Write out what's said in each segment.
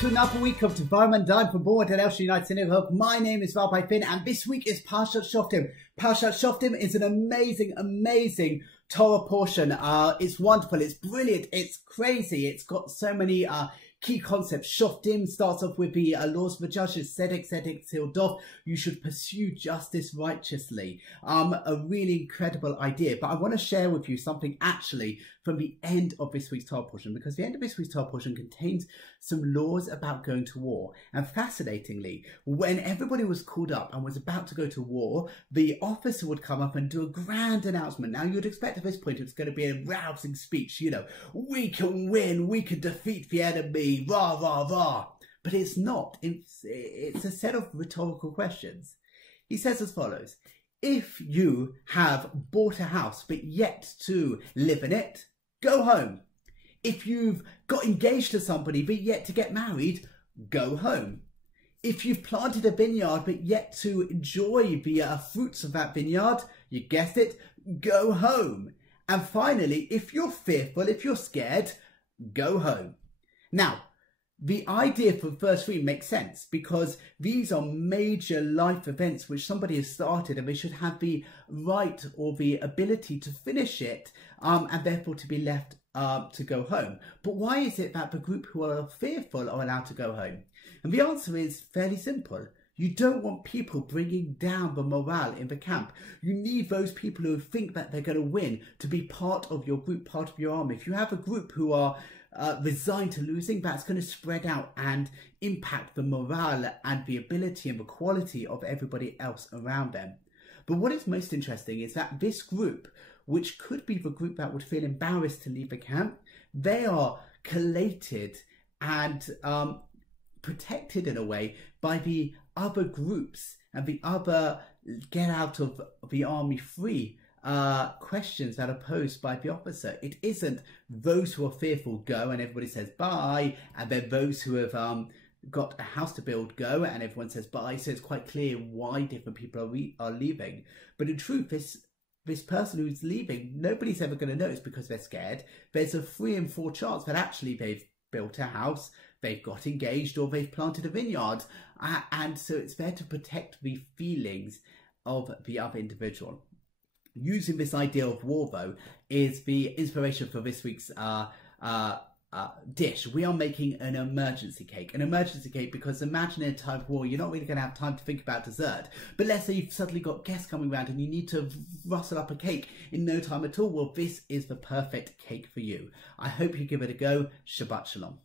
to another week of Devarim and Dine from Board and Elshie United Synagogue. My name is Rabbi Finn, and this week is Parshat Shoftim. Parshat Shoftim is an amazing Torah portion. It's wonderful, it's brilliant, it's crazy, it's got so many key concepts. Shoftim starts off with the laws of the judges, Tzedek Tzildof, you should pursue justice righteously. A really incredible idea, but I want to share with you something actually from the end of this week's Torah portion, because the end of this week's Torah portion contains some laws about going to war. And fascinatingly, when everybody was called up and was about to go to war, the officer would come up and do a grand announcement. Now, you'd expect at this point it's going to be a rousing speech, you know, we can win, we can defeat the enemy, rah, rah, rah. But it's not. It's a set of rhetorical questions. He says as follows: if you have bought a house but yet to live in it, go home. If you've got engaged to somebody but yet to get married, go home. If you've planted a vineyard but yet to enjoy the fruits of that vineyard, you guessed it, go home. And finally, if you're fearful, if you're scared, go home. Now, the idea for verse 3 makes sense, because these are major life events which somebody has started, and they should have the right or the ability to finish it, and therefore to be left to go home. But why is it that the group who are fearful are allowed to go home? And the answer is fairly simple. You don't want people bringing down the morale in the camp. You need those people who think that they're going to win to be part of your group, part of your army. If you have a group who are resigned to losing, that's going to spread out and impact the morale and the ability and the quality of everybody else around them. But what is most interesting is that this group, which could be the group that would feel embarrassed to leave the camp, they are collated and protected in a way by the other groups and the other get out of the army free questions that are posed by the officer. It isn't those who are fearful go and everybody says bye, and then those who have got a house to build go and everyone says bye. So it's quite clear why different people are leaving. But in truth, this person who's leaving, nobody's ever going to notice because they're scared. There's a 3 in 4 chance that actually they've built a house, they've got engaged, or they've planted a vineyard, and so it's there to protect the feelings of the other individual. Using this idea of war, though, is the inspiration for this week's dish. We are making an emergency cake. An emergency cake because imagine in a time of war, you're not really going to have time to think about dessert. But let's say you've suddenly got guests coming around and you need to rustle up a cake in no time at all. Well, this is the perfect cake for you. I hope you give it a go. Shabbat Shalom.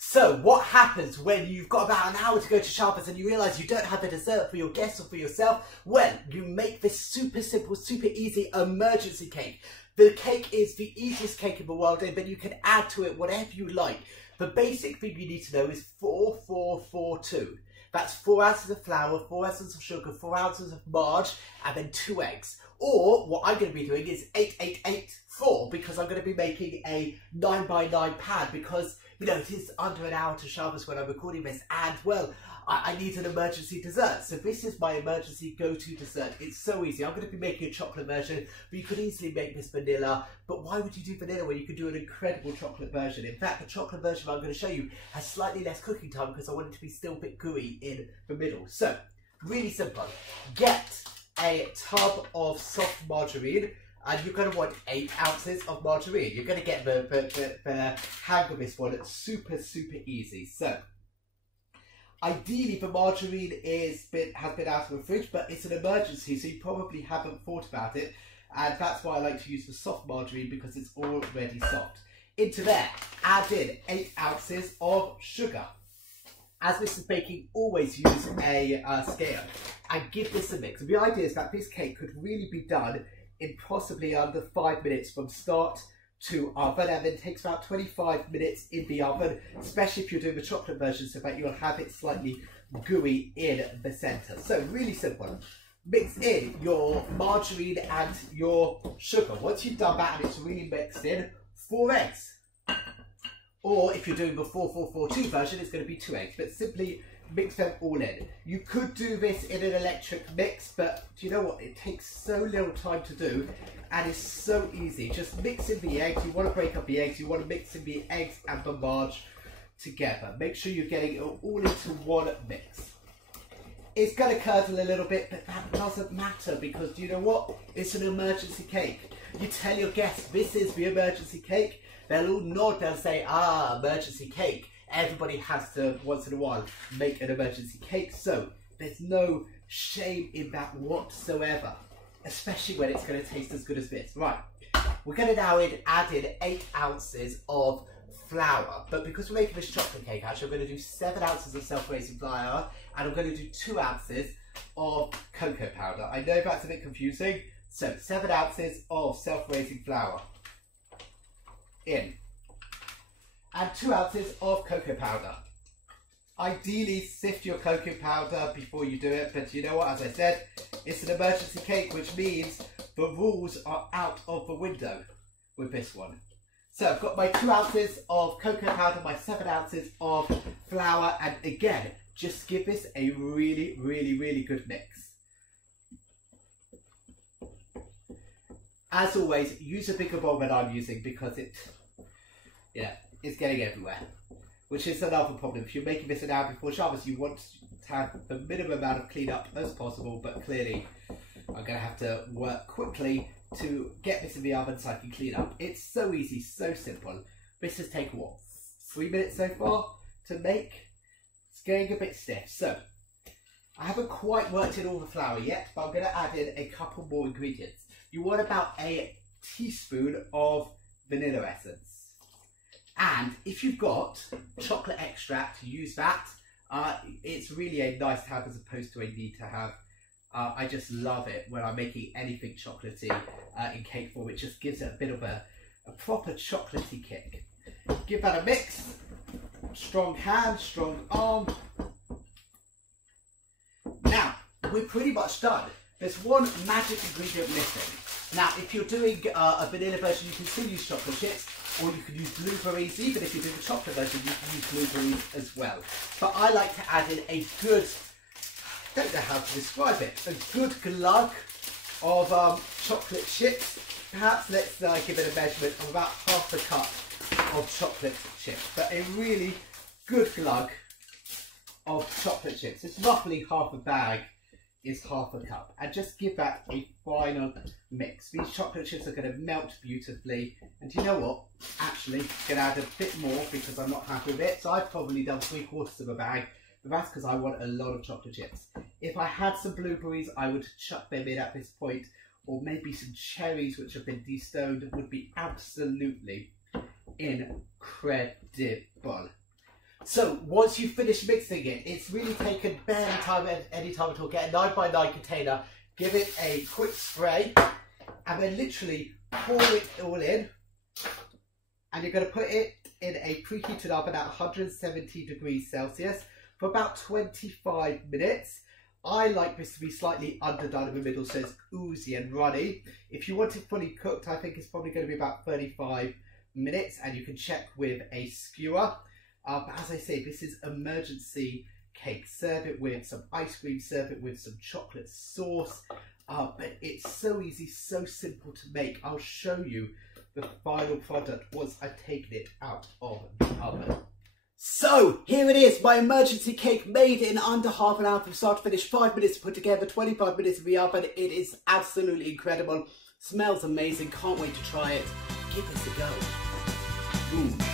So, what happens when you've got about an hour to go to Shabbos and you realise you don't have a dessert for your guests or for yourself? Well, you make this super simple, super easy emergency cake. The cake is the easiest cake in the world, and then you can add to it whatever you like. The basic thing you need to know is 4, 4, 4, 2. That's 4 ounces of flour, 4 ounces of sugar, 4 ounces of margarine, and then 2 eggs. Or what I'm going to be doing is 8, 8, 8, 4, because I'm going to be making a 9 by 9 pan, because, you know, it is under an hour to Shabbos when I'm recording this, and, well, I need an emergency dessert. So this is my emergency go-to dessert. It's so easy. I'm going to be making a chocolate version, but you could easily make this vanilla. But why would you do vanilla when you could do an incredible chocolate version? In fact, the chocolate version I'm going to show you has slightly less cooking time because I want it to be still a bit gooey in the middle. So, really simple. Get a tub of soft margarine, and you're going to want 8 ounces of margarine. You're going to get the hang of this one. It's super, super easy. So, ideally, the margarine has been out of the fridge, but it's an emergency, so you probably haven't thought about it, and that's why I like to use the soft margarine, because it's already soft. Into there, add in 8 ounces of sugar. As this is baking, always use a scale and give this a mix. And the idea is that this cake could really be done in possibly under 5 minutes from start to oven, and then takes about 25 minutes in the oven, especially if you're doing the chocolate version, so that you'll have it slightly gooey in the centre. So really simple. Mix in your margarine and your sugar. Once you've done that and it's really mixed in, 4 eggs. Or if you're doing the 4-4-4-2 version, it's going to be 2 eggs, but simply mix them all in. You could do this in an electric mix, but do you know what? It takes so little time to do, and it's so easy. Just mix in the eggs. You want to break up the eggs. You want to mix in the eggs and the margarine. together. Make sure you're getting it all into one mix. It's going to curdle a little bit, but that doesn't matter because do you know what? It's an emergency cake. You tell your guests this is the emergency cake, they'll all nod, they'll say, ah, emergency cake. Everybody has to, once in a while, make an emergency cake. So there's no shame in that whatsoever, especially when it's going to taste as good as this. Right, we're going to now add in 8 ounces of flour, but because we're making this chocolate cake, actually I'm going to do 7 ounces of self-raising flour, and I'm going to do 2 ounces of cocoa powder. I know that's a bit confusing, so 7 ounces of self-raising flour in, and 2 ounces of cocoa powder. Ideally, sift your cocoa powder before you do it, but you know what, as I said, it's an emergency cake, which means the rules are out of the window with this one. So I've got my 2 ounces of cocoa powder, my 7 ounces of flour, and again, just give this a really, really, really good mix. As always, use a bigger bowl than I'm using because it's getting everywhere, which is another problem. If you're making this an hour before Shabbos, you want to have the minimum amount of cleanup as possible, but clearly I'm going to have to work quickly to get this in the oven so I can clean up. It's so easy, so simple. This has taken, what, 3 minutes so far to make? It's getting a bit stiff. So, I haven't quite worked in all the flour yet, but I'm going to add in a couple more ingredients. You want about a teaspoon of vanilla essence. And if you've got chocolate extract, use that. It's really a nice to have as opposed to a need to have. I just love it when I'm making anything chocolatey in cake form. It just gives it a bit of a proper chocolatey kick. Give that a mix. Strong hand, strong arm. Now, we're pretty much done. There's one magic ingredient missing. Now, if you're doing a vanilla version, you can still use chocolate chips, or you can use blueberries. Even if you're doing a chocolate version, you can use blueberries as well. But I like to add in a good, I don't know how to describe it, a good glug of chocolate chips. Perhaps let's give it a measurement of about half a cup of chocolate chips, but a really good glug of chocolate chips. It's roughly half a bag is half a cup, and just give that a final mix. These chocolate chips are going to melt beautifully, and you know what, actually going to add a bit more because I'm not happy with it. So I've probably done 3/4 of a bag, but that's because I want a lot of chocolate chips. If I had some blueberries, I would chuck them in at this point, or maybe some cherries which have been destoned. It would be absolutely incredible. So once you finish mixing it, it's really taken barely time, any time at all. Get a 9x9 container, give it a quick spray, and then literally pour it all in. And you're going to put it in a preheated oven at 170 degrees Celsius for about 25 minutes. I like this to be slightly underdone in the middle, so it's oozy and runny. If you want it fully cooked, I think it's probably going to be about 35 minutes, and you can check with a skewer. But as I say, this is emergency cake. Serve it with some ice cream, serve it with some chocolate sauce. But it's so easy, so simple to make. I'll show you the final product once I've taken it out of the oven. So here it is, my emergency cake made in under half an hour from start to finish. 5 minutes to put together, 25 minutes in the oven. It is absolutely incredible. Smells amazing. Can't wait to try it. Give this a go. Boom.